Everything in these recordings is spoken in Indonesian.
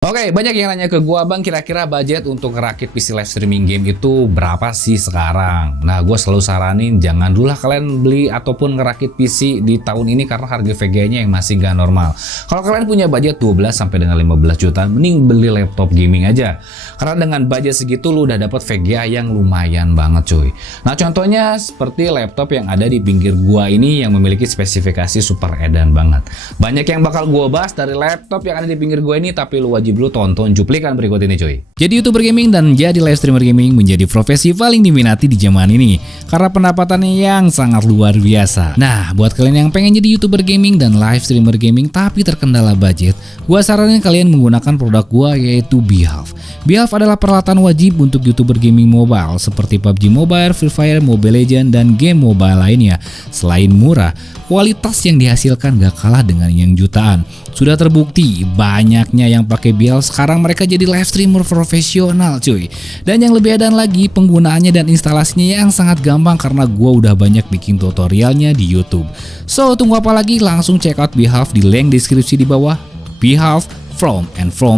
Oke, banyak yang nanya ke gua, Bang, kira-kira budget untuk ngerakit PC live streaming game itu berapa sih sekarang? Nah, gua selalu saranin jangan dulu lah kalian beli ataupun ngerakit PC di tahun ini karena harga VGA-nya yang masih nggak normal. Kalau kalian punya budget 12 sampai dengan 15 juta, mending beli laptop gaming aja. Karena dengan budget segitu lu udah dapat VGA yang lumayan banget, cuy. Nah, contohnya seperti laptop yang ada di pinggir gua ini yang memiliki spesifikasi super edan banget. Banyak yang bakal gua bahas dari laptop yang ada di pinggir gua ini, tapi lu wajib lu tonton cuplikan berikut ini, cuy. Jadi YouTuber gaming dan jadi live streamer gaming menjadi profesi paling diminati di zaman ini karena pendapatannya yang sangat luar biasa. Nah, buat kalian yang pengen jadi YouTuber gaming dan live streamer gaming tapi terkendala budget, gua saranin kalian menggunakan produk gua yaitu Behalf. Behalf adalah peralatan wajib untuk YouTuber gaming mobile seperti PUBG Mobile, Free Fire, Mobile Legends, dan game mobile lainnya. Selain murah, kualitas yang dihasilkan gak kalah dengan yang jutaan. Sudah terbukti banyaknya yang pakai Behalf sekarang mereka jadi live streamer profesional, cuy. Dan yang lebih edan lagi, penggunaannya dan instalasinya yang sangat gampang karena gua udah banyak bikin tutorialnya di YouTube. So, tunggu apa lagi? Langsung check out Behalf di link deskripsi di bawah. Behalf from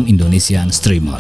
Indonesian streamer.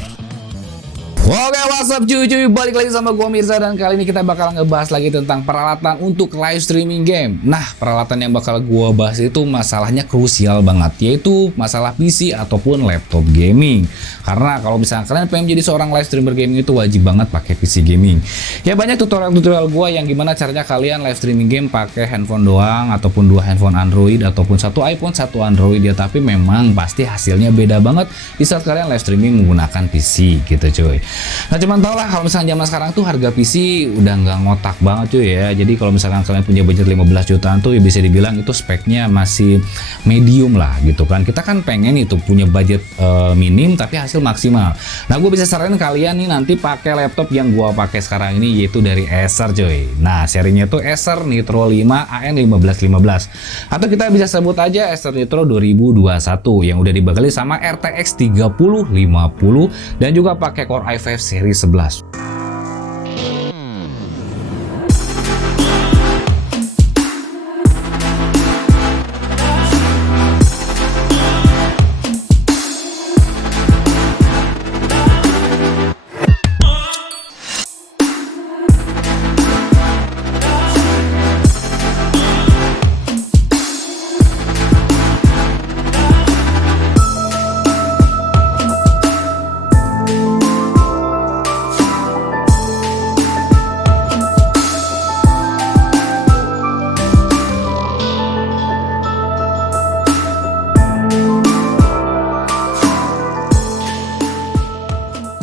Oke, what's up cuy, balik lagi sama gua Mirza dan kali ini kita bakal ngebahas lagi tentang peralatan untuk live streaming game. Nah, peralatan yang bakal gua bahas itu masalahnya krusial banget, yaitu masalah PC ataupun laptop gaming. Karena kalau misalnya kalian pengen jadi seorang live streamer gaming itu wajib banget pakai PC gaming. Ya banyak tutorial gua yang gimana caranya kalian live streaming game pakai handphone doang ataupun dua handphone Android ataupun satu iPhone, satu Android ya, tapi memang pasti hasilnya beda banget di saat kalian live streaming menggunakan PC gitu, cuy. Nah, cuman tau lah kalau misalnya zaman sekarang tuh harga PC udah nggak ngotak banget, cuy ya. Jadi kalau misalkan kalian punya budget 15 jutaan tuh ya bisa dibilang itu speknya masih medium lah gitu kan. Kita kan pengen itu punya budget minim tapi hasil maksimal. Nah, gue bisa saranin kalian nih nanti pakai laptop yang gue pakai sekarang ini, yaitu dari Acer, cuy. Nah, serinya tuh Acer Nitro 5 AN1515 atau kita bisa sebut aja Acer Nitro 2021 yang udah dibekali sama RTX 3050 dan juga pakai Core i5 seri 11.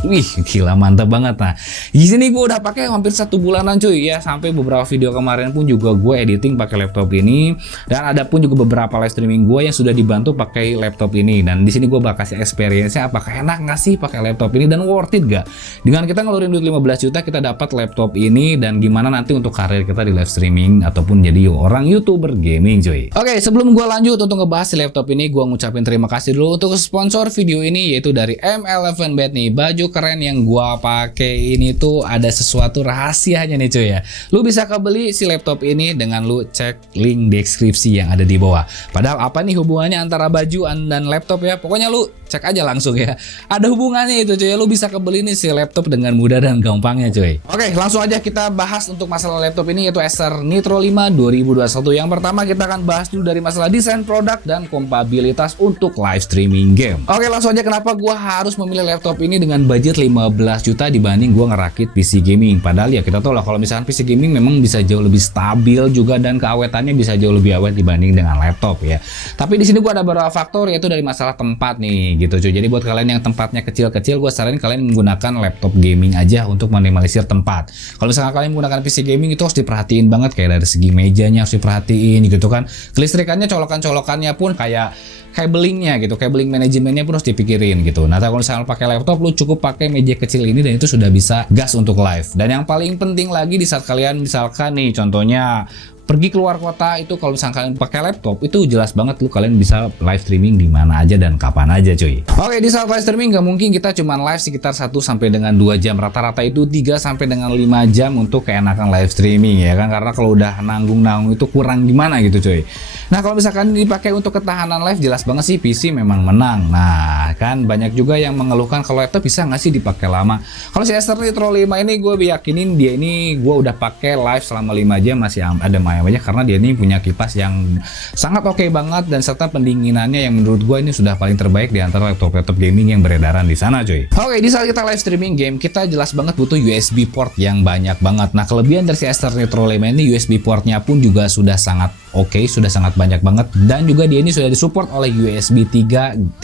Wih, gila mantap banget. Nah, di sini gue udah pakai hampir 1 bulanan, cuy ya. Sampai beberapa video kemarin pun juga gue editing pakai laptop ini, dan ada pun juga beberapa live streaming gue yang sudah dibantu pakai laptop ini. Dan di sini gue bakal kasih experience-nya apakah enak nggak sih pakai laptop ini dan worth it gak? Dengan kita ngeluarin duit 15 juta kita dapat laptop ini, dan gimana nanti untuk karir kita di live streaming ataupun jadi orang YouTuber gaming, cuy. Oke, sebelum gue lanjut untuk ngebahas si laptop ini, gue ngucapin terima kasih dulu untuk sponsor video ini, yaitu dari M11 Bet nih. Baju keren yang gua pakai ini tuh ada sesuatu rahasianya nih, cuy ya. Lu bisa kebeli si laptop ini dengan lu cek link deskripsi yang ada di bawah. Padahal apa nih hubungannya antara baju dan laptop ya? Pokoknya lu cek aja langsung ya. Ada hubungannya itu, cuy. Lu bisa kebeli nih si laptop dengan mudah dan gampangnya, cuy. Oke, langsung aja kita bahas untuk masalah laptop ini, yaitu Acer Nitro 5 2021. Yang pertama kita akan bahas dulu dari masalah desain produk dan kompatibilitas untuk live streaming game. Oke, langsung aja kenapa gua harus memilih laptop ini dengan budget 15 juta dibanding gua ngerakit PC gaming. Padahal ya kita tahu lah kalau misalkan PC gaming memang bisa jauh lebih stabil juga dan keawetannya bisa jauh lebih awet dibanding dengan laptop ya. Tapi di sini gua ada beberapa faktor, yaitu dari masalah tempat nih gitu, cuy. Jadi buat kalian yang tempatnya kecil-kecil, gua saranin kalian menggunakan laptop gaming aja untuk minimalisir tempat. Kalau misalkan kalian menggunakan PC gaming itu harus diperhatiin banget, kayak dari segi mejanya harus diperhatiin gitu kan. Kelistrikannya, colokan-colokannya pun kayak cabelingnya gitu, cabling manajemennya pun harus dipikirin gitu. Nah, kalau misalnya pakai laptop, lu cukup pakai meja kecil ini dan itu sudah bisa gas untuk live. Dan yang paling penting lagi di saat kalian misalkan nih contohnya pergi keluar kota itu kalau misalkan kalian pakai laptop itu jelas banget kalian bisa live streaming di mana aja dan kapan aja cuy. Oke, di saat live streaming nggak mungkin kita cuma live sekitar 1 sampai dengan 2 jam, rata-rata itu 3 sampai dengan 5 jam untuk keenakan live streaming ya kan, karena kalau udah nanggung-nanggung itu kurang gimana gitu cuy. Nah kalau misalkan dipakai untuk ketahanan live jelas banget sih PC memang menang. Nah kan banyak juga yang mengeluhkan kalau laptop bisa nggak sih dipakai lama. Kalau si Acer Nitro 5 ini gue yakinin dia ini gue udah pakai live selama 5 jam masih ada aja karena dia ini punya kipas yang sangat oke banget dan serta pendinginannya yang menurut gue ini sudah paling terbaik di antara laptop-laptop gaming yang beredaran di sana cuy. Oke, di saat kita live streaming game kita jelas banget butuh USB port yang banyak banget. Nah kelebihan dari si Acer Nitro 5 ini USB portnya pun juga sudah sangat oke, sudah sangat banyak banget dan juga dia ini sudah disupport oleh USB 3.1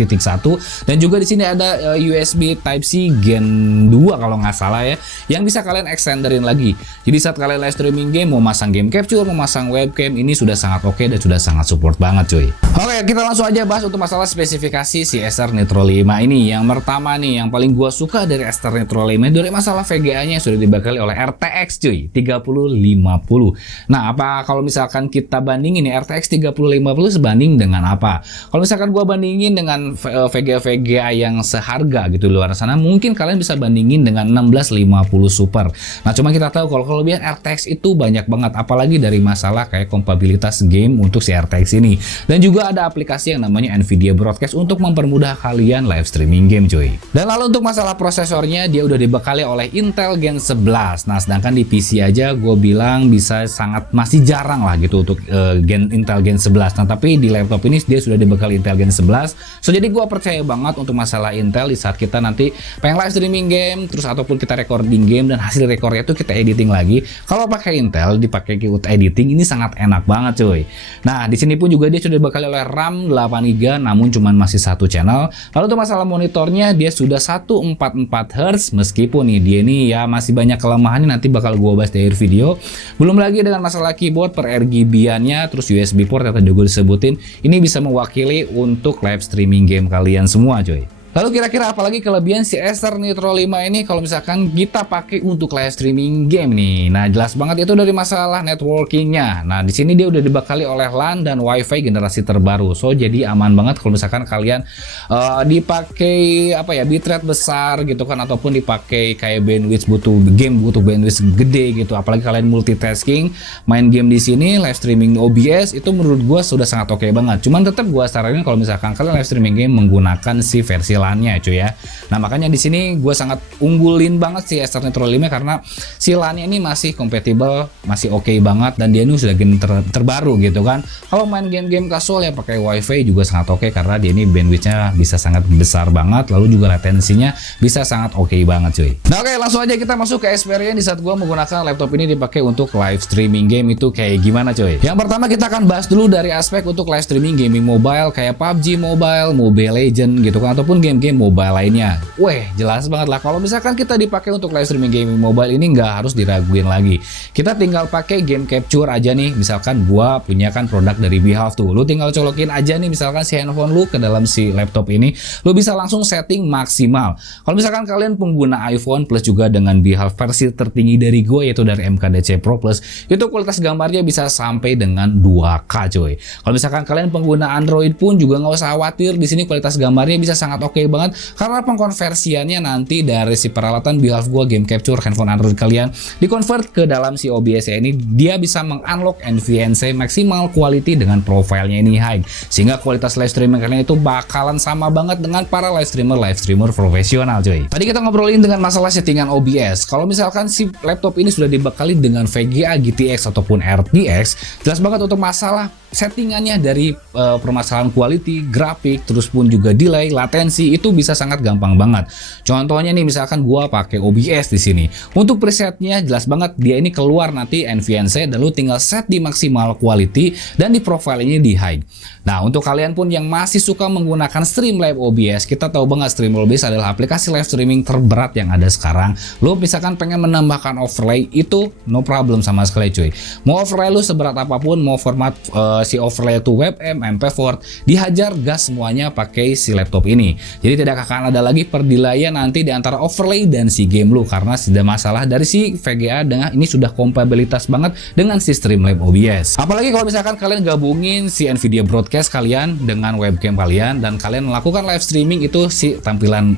dan juga di sini ada USB Type C Gen 2 kalau nggak salah ya, yang bisa kalian extenderin lagi. Jadi saat kalian live streaming game mau masang game capture, mau masang webcam, ini sudah sangat oke dan sudah sangat support banget cuy. Oke, kita langsung aja bahas untuk masalah spesifikasi si Acer Nitro 5 ini. Yang pertama nih, yang paling gua suka dari Acer Nitro 5 dari masalah VGA-nya yang sudah dibekali oleh RTX cuy, 3050. Nah, apa kalau misalkan kita bandingin nih RTX 3050 sebanding dengan apa? Kalau misalkan gua bandingin dengan VGA yang seharga gitu luar sana, mungkin kalian bisa bandingin dengan 1650 Super. Nah, cuma kita tahu kalau kelebihan RTX itu banyak banget, apalagi dari masalah kayak kompatibilitas game untuk si RTX ini. Dan juga ada aplikasi yang namanya Nvidia Broadcast untuk mempermudah kalian live streaming game cuy. Dan lalu untuk masalah prosesornya, dia udah dibekali oleh Intel Gen 11. Nah, sedangkan di PC aja gue bilang bisa sangat masih jarang lah gitu untuk Intel Gen 11. Nah, tapi di laptop ini dia sudah dibekali Intel Gen 11. So, jadi gue percaya banget untuk masalah Intel di saat kita nanti pengen live streaming game, terus ataupun kita recording game dan hasil recordnya itu kita editing lagi. Kalau pakai Intel dipakai untuk editing ini sangat enak banget cuy. Nah, di sini pun juga dia sudah dibekali oleh RAM 8GB namun cuman masih satu channel. Lalu untuk masalah monitornya dia sudah 144 Hz meskipun nih dia ini ya masih banyak kelemahannya, nanti bakal gua bahas di akhir video. Belum lagi dengan masalah keyboard per RGB-nya, terus USB port yang tadi gue disebutin, ini bisa mewakili untuk live streaming game kalian semua cuy. Lalu kira-kira apalagi kelebihan si Acer Nitro 5 ini kalau misalkan kita pakai untuk live streaming game nih? Nah, jelas banget itu dari masalah networkingnya. Nah, di sini dia udah dibekali oleh LAN dan WiFi generasi terbaru. So, jadi aman banget kalau misalkan kalian dipakai apa ya bitrate besar gitu kan, ataupun dipakai kayak bandwidth butuh bandwidth gede gitu. Apalagi kalian multitasking main game di sini live streaming OBS itu menurut gua sudah sangat oke banget. Cuman tetap gua saranin kalau misalkan kalian live streaming game menggunakan si versi LAN-nya cuy ya. Nah, makanya di sini gue sangat unggulin banget si Acer Nitro 5 karena si LAN-nya ini masih compatible, masih oke banget dan dia ini sudah game terbaru gitu kan. Kalau main game-game casual ya pakai WiFi juga sangat oke karena dia ini bandwidth-nya bisa sangat besar banget, lalu juga latensinya bisa sangat oke banget cuy. Nah, oke, langsung aja kita masuk ke experience di saat gue menggunakan laptop ini dipakai untuk live streaming game itu kayak gimana cuy. Yang pertama kita akan bahas dulu dari aspek untuk live streaming gaming mobile kayak PUBG Mobile, Mobile Legends gitu kan, ataupun game mobile lainnya. Weh, jelas banget lah kalau misalkan kita dipakai untuk live streaming gaming mobile ini nggak harus diraguin lagi. Kita tinggal pakai game capture aja nih. Misalkan gua punya kan produk dari Behalf tuh. Lu tinggal colokin aja nih misalkan si handphone lu ke dalam si laptop ini. Lu bisa langsung setting maksimal. Kalau misalkan kalian pengguna iPhone plus juga dengan Behalf versi tertinggi dari gue yaitu dari MKDC Pro Plus, itu kualitas gambarnya bisa sampai dengan 2K coy. Kalau misalkan kalian pengguna Android pun juga nggak usah khawatir, di sini kualitas gambarnya bisa sangat oke banget karena pengkonversiannya nanti dari si peralatan Behalf gua game capture handphone Android kalian dikonvert ke dalam si OBS ini, dia bisa mengunlock NVNC maksimal quality dengan profilnya ini high, sehingga kualitas live streaming kalian itu bakalan sama banget dengan para live streamer profesional cuy. Tadi kita ngobrolin dengan masalah settingan OBS. Kalau misalkan si laptop ini sudah dibekali dengan VGA GTX ataupun RTX, jelas banget untuk masalah settingannya dari permasalahan quality, grafik, terus pun juga delay, latensi itu bisa sangat gampang banget. Contohnya nih misalkan gua pakai OBS di sini. Untuk presetnya jelas banget dia ini keluar nanti NVNC dan lu tinggal set di maksimal quality dan di profile ini di high. Nah, untuk kalian pun yang masih suka menggunakan Streamlabs OBS, kita tahu banget Streamlabs OBS adalah aplikasi live streaming terberat yang ada sekarang. Lu misalkan pengen menambahkan overlay itu no problem sama sekali cuy. Mau overlay lu seberat apapun, mau format si overlay itu WebM, MP4, dihajar gas semuanya pakai si laptop ini. Jadi tidak akan ada lagi perdelayan nanti di antara overlay dan si game lu, karena sudah masalah dari si VGA dengan ini sudah kompatibilitas banget dengan si Streamlabs OBS. Apalagi kalau misalkan kalian gabungin si Nvidia Broadcast kalian dengan webcam kalian dan kalian melakukan live streaming, itu si tampilan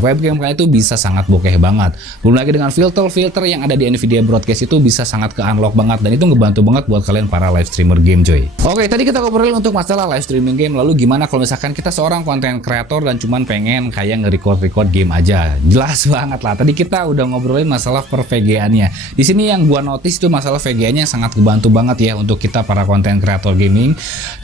webcam kalian itu bisa sangat bokeh banget. Belum lagi dengan filter-filter yang ada di Nvidia Broadcast itu bisa sangat ke-unlock banget, dan itu ngebantu banget buat kalian para live streamer game coy. Oke, tadi kita ngobrolin untuk masalah live streaming game. Lalu gimana kalau misalkan kita seorang konten kreator dan cuman pengen kayak nge-record game aja? Jelas banget lah. Tadi kita udah ngobrolin masalah per VGA-nya. Di sini yang gua notice itu masalah VGA-nya sangat kebantu banget ya untuk kita para konten kreator gaming.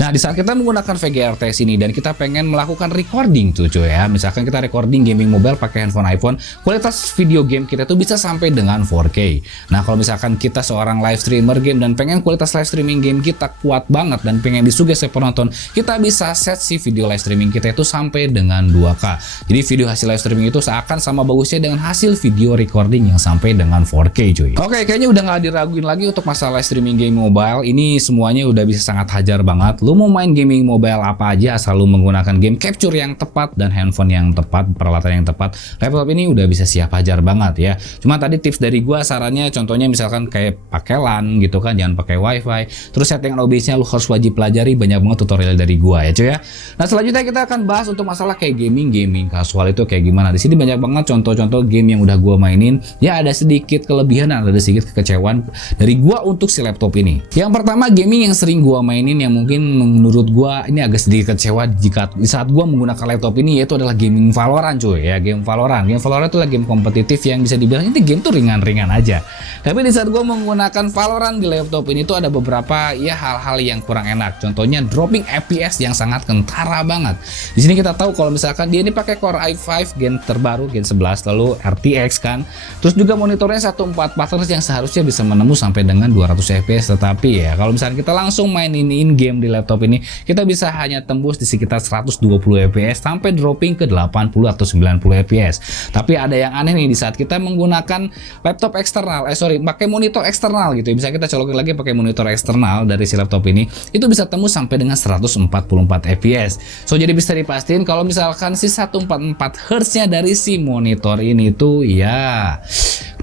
Nah, di saat kita menggunakan VGA RTS ini dan kita pengen melakukan recording tuh cuy ya. Misalkan kita recording gaming mobile pakai handphone iPhone, kualitas video game kita tuh bisa sampai dengan 4K. Nah, kalau misalkan kita seorang live streamer game dan pengen kualitas live streaming game kita kuat banget dan pengen disugesti penonton, kita bisa set si video live streaming kita itu sampai dengan 2K. Jadi video hasil live streaming itu seakan sama bagusnya dengan hasil video recording yang sampai dengan 4K cuy. Oke, kayaknya udah nggak diraguin lagi untuk masalah live streaming game mobile. Ini semuanya udah bisa sangat hajar banget. Lu mau main gaming mobile apa aja asal lu menggunakan game capture yang tepat dan handphone yang tepat, peralatan yang tepat, laptop ini udah bisa siap hajar banget ya. Cuma tadi tips dari gua, sarannya contohnya misalkan kayak pakai LAN gitu kan, jangan pakai WiFi. Terus settingan OBS-nya lu harus wajib pelajari, banyak banget tutorial dari gua ya cuy ya. Nah, selanjutnya kita akan bahas untuk masalah kayak gaming casual itu kayak gimana. Di sini banyak banget contoh-contoh game yang udah gua mainin. Ya ada sedikit kelebihan dan ada sedikit kekecewaan dari gua untuk si laptop ini. Yang pertama, gaming yang sering gua mainin yang mungkin menurut gua ini agak sedikit kecewa jika di saat gua menggunakan laptop ini, yaitu adalah gaming Valorant cuy ya. Game Valorant itu adalah game kompetitif yang bisa dibilang ini game tuh ringan-ringan aja. Tapi di saat gua menggunakan Valorant di laptop ini tuh ada beberapa ya hal-hal yang kurang enak. Contohnya dropping FPS yang sangat kentara banget. Di sini kita tahu kalau misalkan dia ini pakai Core i5 gen terbaru, gen 11, lalu RTX kan. Terus juga monitornya 144 Hz yang seharusnya bisa menembus sampai dengan 200 fps, tetapi ya kalau misalkan kita langsung mainin in game di laptop ini, kita bisa hanya tembus di sekitar 120 fps sampai dropping ke 80 atau 90 fps. Tapi ada yang aneh nih, di saat kita menggunakan laptop eksternal, pakai monitor eksternal gitu, bisa kita colokin lagi pakai monitor eksternal dari si laptop ini, itu bisa tembus sampai dengan 144 fps. So jadi bisa dipastiin kalau misalkan si 144 Hz-nya dari si monitor ini tuh ya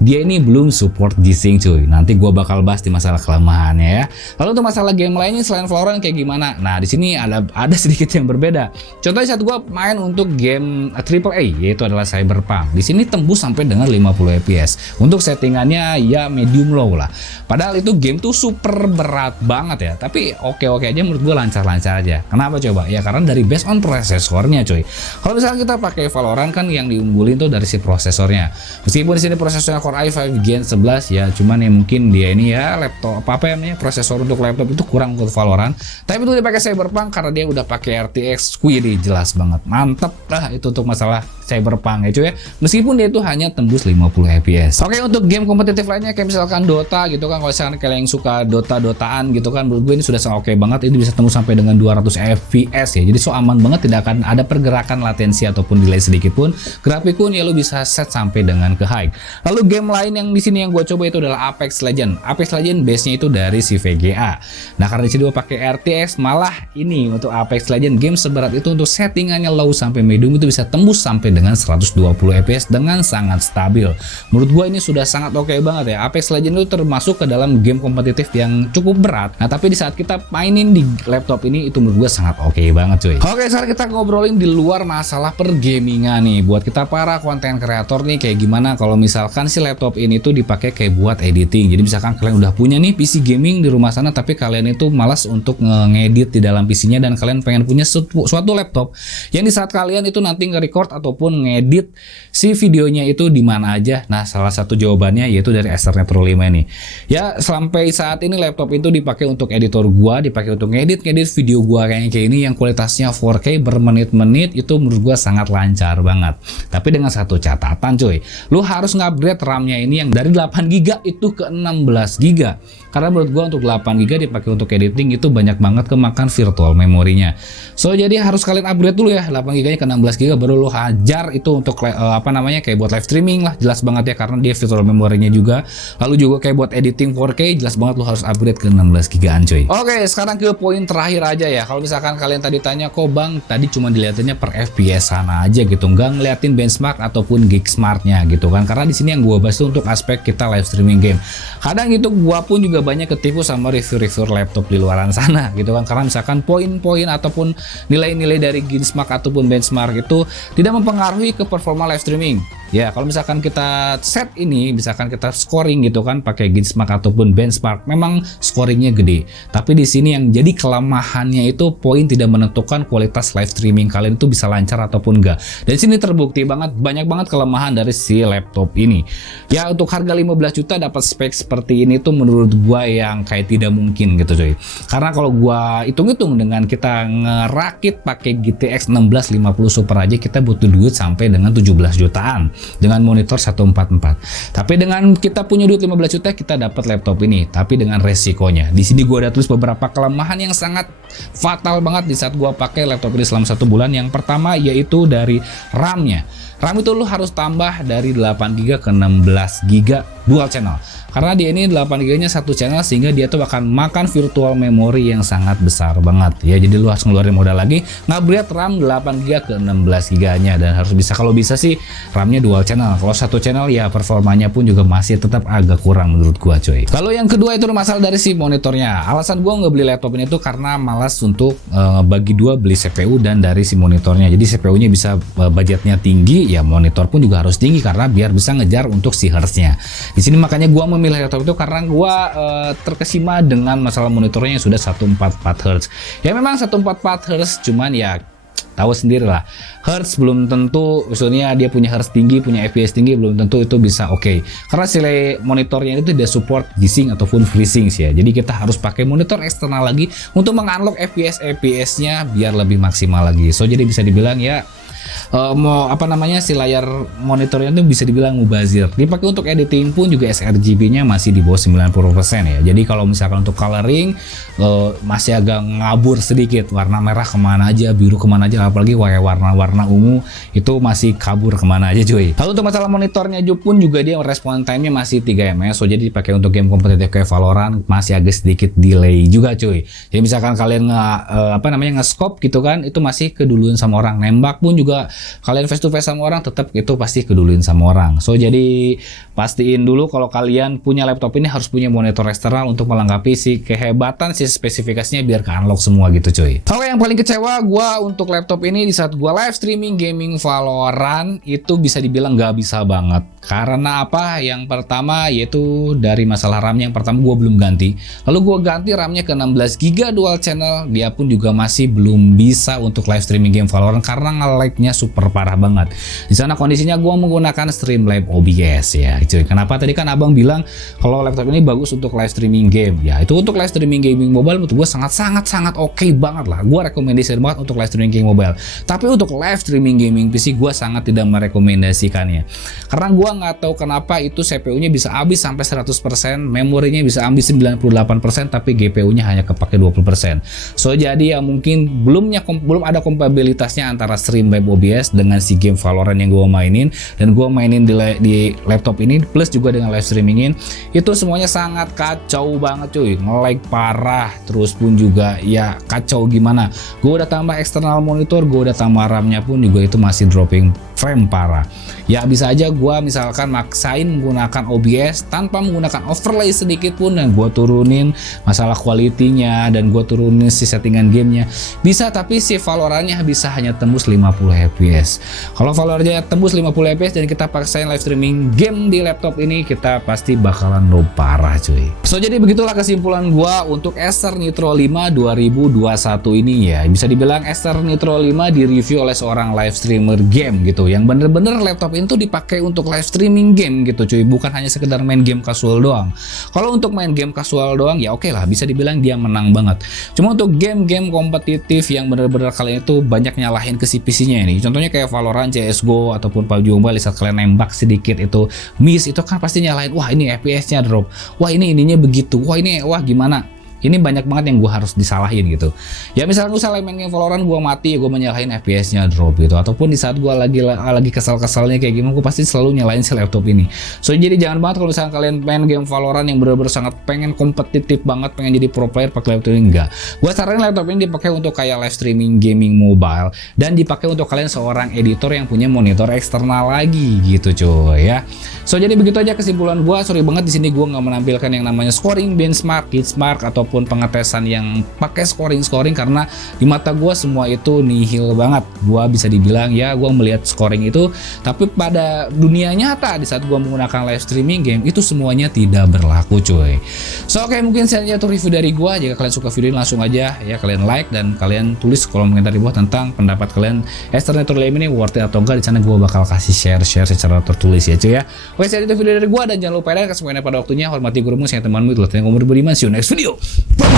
dia ini belum support G-Sync cuy. Nanti gua bakal bahas di masalah kelemahannya ya. Lalu untuk masalah game lainnya selain Valorant kayak gimana? Nah, di sini ada sedikit yang berbeda. Contohnya saat gua main untuk game AAA yaitu adalah Cyberpunk. Di sini tembus sampai dengan 50 fps. Untuk settingannya ya medium low lah. Padahal itu game tuh super berat banget ya. Tapi oke-oke aja menurut gua, lancar-lancar aja. Kenapa coba? Ya karena dari based on prosesornya cuy. Kalau misalnya kita pakai Valorant kan yang diunggulin tuh dari si prosesornya. Meskipun di sini prosesornya Core i5 Gen 11 ya, cuman ya mungkin dia ini ya laptop apa namanya prosesor untuk laptop itu kurang untuk Valorant. Tapi itu dipakai Cyberpunk karena dia udah pakai RTX Query, jelas banget. Mantep lah itu untuk masalah Cyberpunk ya cuy ya. Meskipun dia itu hanya tembus 50 fps. Oke, untuk game kompetitif lainnya kayak misalkan Dota gitu kan, kalau misalkan kalian yang suka Dota-Dotaan gitu kan, menurut gue ini sudah sangat oke banget. Ini bisa tembus sampai dengan 200 fps ya. Jadi so aman banget, tidak akan ada pergerakan latensi ataupun delay sedikit pun. Grafik pun ya lu bisa set sampai dengan ke high. Lalu game lain yang di sini yang gue coba itu adalah Apex Legends. Apex Legends base-nya itu dari si VGA. Nah, karena di sini gue pakai RTX, malah ini untuk Apex Legends game seberat itu untuk settingannya low sampai medium itu bisa tembus sampai dengan 120 fps dengan sangat stabil. Menurut gue ini sudah sangat oke banget ya. Apex Legends itu termasuk ke dalam game kompetitif yang cukup berat. Nah, tapi di saat kita mainin di laptop ini itu menurut gue sangat oke banget cuy. Oke, sekarang kita ngobrolin di luar masalah pergamingan nih. Buat kita para konten kreator nih, kayak gimana kalau misalkan si laptop ini tuh dipakai kayak buat editing. Jadi misalkan kalian udah punya nih PC gaming di rumah sana, tapi kalian itu malas untuk ngedit di dalam PC-nya dan kalian pengen punya suatu laptop yang di saat kalian itu nanti nge-record ataupun ngedit si videonya itu di mana aja. Nah, salah satu jawabannya yaitu dari Acer Nitro 5 ini. Ya, sampai saat ini laptop itu dipakai untuk editor gua, dipakai untuk ngedit video gua kayak ini yang kualitasnya 4K bermenit-menit, itu menurut gua sangat lancar banget. Tapi dengan satu catatan cuy, lu harus ngupgrade RAM RAM-nya ini yang dari 8 GB itu ke 16 GB. Karena menurut gua untuk 8 GB dipakai untuk editing itu banyak banget kemakan virtual memorinya. So jadi harus kalian upgrade dulu ya, 8 GB-nya ke 16 GB baru lu hajar itu untuk kayak buat live streaming lah, jelas banget ya, karena dia virtual memorinya juga. Lalu juga kayak buat editing 4K, jelas banget lu harus upgrade ke 16 GB-an coy. Oke, sekarang ke poin terakhir aja ya. Kalau misalkan kalian tadi tanya, kok bang tadi cuma dilihatinnya per FPS sana aja gitu, nggak ngeliatin benchmark ataupun Geeksmart-nya gitu kan. Karena di sini yang gua bahas itu untuk aspek kita live streaming game. Kadang itu gua pun juga banyak ketipu sama review-review laptop di luaran sana gitu kan. Karena misalkan poin-poin ataupun nilai-nilai dari Geeksmart ataupun benchmark itu tidak mempengaruhi ke performa live streaming. Ya, kalau misalkan kita set ini, misalkan kita scoring gitu kan pakai Geeksmart ataupun benchmark, memang scoringnya gede. Tapi di sini yang jadi kelemahannya itu poin tidak menentukan kualitas live streaming kalian itu bisa lancar ataupun enggak. Dan sini terbukti banget banyak banget kelemahan dari si laptop ini. Ya, untuk harga 15 juta dapat spek seperti ini tuh menurut gua yang kayak tidak mungkin gitu coy. Karena kalau gua hitung-hitung dengan kita ngerakit pakai GTX 1650 Super aja kita butuh duit sampai dengan 17 jutaan. Dengan monitor 144. Tapi dengan kita punya duit 15 juta kita dapat laptop ini, tapi dengan resikonya. Di sini gua ada tulis beberapa kelemahan yang sangat fatal banget di saat gua pakai laptop ini selama 1 bulan. Yang pertama yaitu dari RAM-nya. RAM itu lu harus tambah dari 8 GB ke 16 GB dual channel. Karena dia ini 8 GB nya satu channel, sehingga dia tuh akan makan virtual memory yang sangat besar banget ya. Jadi lu harus ngeluarin modal lagi ngupgrade RAM 8 GB ke 16 GB nya, dan harus bisa, kalau bisa sih RAM-nya dual channel. Kalau satu channel ya performanya pun juga masih tetap agak kurang menurut gua coy. Lalu yang kedua itu masalah dari si monitornya. Alasan gua nggak beli laptop ini tuh karena malas untuk bagi dua beli CPU dan dari si monitornya. Jadi CPU-nya bisa budgetnya tinggi, ya monitor pun juga harus tinggi karena biar bisa ngejar untuk si hertz-nya. Di sini makanya gua memilih laptop itu karena gua terkesima dengan masalah monitornya yang sudah 144 Hz. Ya memang 144 Hz, cuman ya tahu sendiri lah, hertz belum tentu, maksudnya dia punya hertz tinggi, punya FPS tinggi, belum tentu itu bisa oke. Karena si monitornya itu tidak support G-Sync ataupun FreeSync ya. Jadi kita harus pakai monitor eksternal lagi untuk mengunlock FPS-nya biar lebih maksimal lagi. So jadi bisa dibilang ya si layar monitornya itu bisa dibilang mubazir. Dipakai untuk editing pun juga sRGB-nya masih di bawah 90% ya. Jadi kalau misalkan untuk coloring masih agak ngabur sedikit, warna merah kemana aja, biru kemana aja, apalagi warna-warna ungu itu masih kabur kemana aja cuy. Lalu untuk masalah monitornya pun juga dia respon time-nya masih 3 ms. So jadi dipakai untuk game kompetitif kayak Valorant masih agak sedikit delay juga cuy. Jadi misalkan kalian nge-scope gitu kan, itu masih keduluan sama orang. Nembak pun juga kalian face to face sama orang tetap itu pasti keduluin sama orang. So jadi pastiin dulu kalau kalian punya laptop ini harus punya monitor eksternal untuk melengkapi si kehebatan si spesifikasinya biar ke-unlock semua gitu cuy. Oke, yang paling kecewa gua untuk laptop ini di saat gua live streaming gaming Valorant itu bisa dibilang nggak bisa banget. Karena apa? Yang pertama yaitu dari masalah RAM-nya. Yang pertama gua belum ganti. Lalu gua ganti RAM-nya ke 16 GB dual channel, dia pun juga masih belum bisa untuk live streaming game Valorant karena nge-lag-nya super parah banget. Di sana kondisinya gua menggunakan Streamlabs OBS ya. Cuy, kenapa tadi kan abang bilang kalau laptop ini bagus untuk live streaming game? Ya itu untuk live streaming gaming mobile menurut gue sangat oke banget lah. Gue rekomendasikan banget untuk live streaming game mobile. Tapi untuk live streaming gaming PC gue sangat tidak merekomendasikannya. Karena gue nggak tahu kenapa itu CPU-nya bisa habis sampai 100%, memorinya bisa habis 98%, tapi GPU-nya hanya kepake 20%. So jadi ya mungkin belum ada kompatibilitasnya antara Streamlabs OBS dengan si game Valorant yang gue mainin, dan gue mainin di laptop ini plus juga dengan live streamingin itu semuanya sangat kacau banget cuy, nge-lag parah, terus pun juga ya kacau gimana. Gue udah tambah eksternal monitor, gue udah tambah RAM-nya pun juga itu masih dropping frame parah. Ya bisa aja gue misalkan maksain menggunakan OBS tanpa menggunakan overlay sedikit pun, dan gue turunin masalah quality-nya dan gue turunin si settingan gamenya bisa, tapi si Valorant-nya bisa hanya tembus 50 fps. Kalau Valorant-nya tembus 50 fps dan kita paksain live streaming game di laptop ini, kita pasti bakalan low parah cuy. So jadi begitulah kesimpulan gue untuk Acer Nitro 5 2021 ini ya. Bisa dibilang Acer Nitro 5 direview oleh seorang live streamer game gitu, yang bener-bener laptop itu dipakai untuk live streaming game gitu cuy, bukan hanya sekedar main game casual doang. Kalau untuk main game casual doang ya oke lah, bisa dibilang dia menang banget. Cuma untuk game-game kompetitif yang bener-bener kalian itu banyak nyalahin ke si PC-nya ini, Contohnya kayak Valorant, CSGO ataupun PUBG Mobile, saat kalian nembak sedikit itu miss, itu kan pasti nyalain, wah ini FPS-nya drop, wah ini ininya begitu, wah gimana. Ini banyak banget yang gue harus disalahin gitu. Ya misalnya gue salah main game Valorant, gue mati, gue menyalahin FPS-nya drop gitu. Ataupun di saat gue lagi kesal-kesalnya kayak gimana, gue pasti selalu nyalain si laptop ini. So jadi jangan banget kalau misalnya kalian main game Valorant yang benar-benar sangat pengen kompetitif banget, pengen jadi pro player pakai laptop ini, enggak. Gue saranin laptop ini dipakai untuk kayak live streaming gaming mobile, dan dipakai untuk kalian seorang editor yang punya monitor eksternal lagi gitu cuy ya. So jadi begitu aja kesimpulan gue. Sorry banget di sini gue nggak menampilkan yang namanya scoring, benchmark, hitsmark ataupun pengetesan yang pakai scoring karena di mata gue semua itu nihil banget. Gue bisa dibilang ya gue melihat scoring itu, tapi pada dunia nyata di saat gue menggunakan live streaming game itu semuanya tidak berlaku cuy. So oke, mungkin saja itu review dari gue. Jika kalian suka video ini langsung aja ya kalian like dan kalian tulis kolom komentar di bawah tentang pendapat kalian Aster Network ini worth it atau enggak. Di sana gue bakal kasih share secara tertulis ya cuy ya. Oke, saya itu video dari gue, dan jangan lupa dan kesemuanya pada waktunya. Hormati gurumu, saya temanmu, itu latihan umur beriman. See you next video. Bye.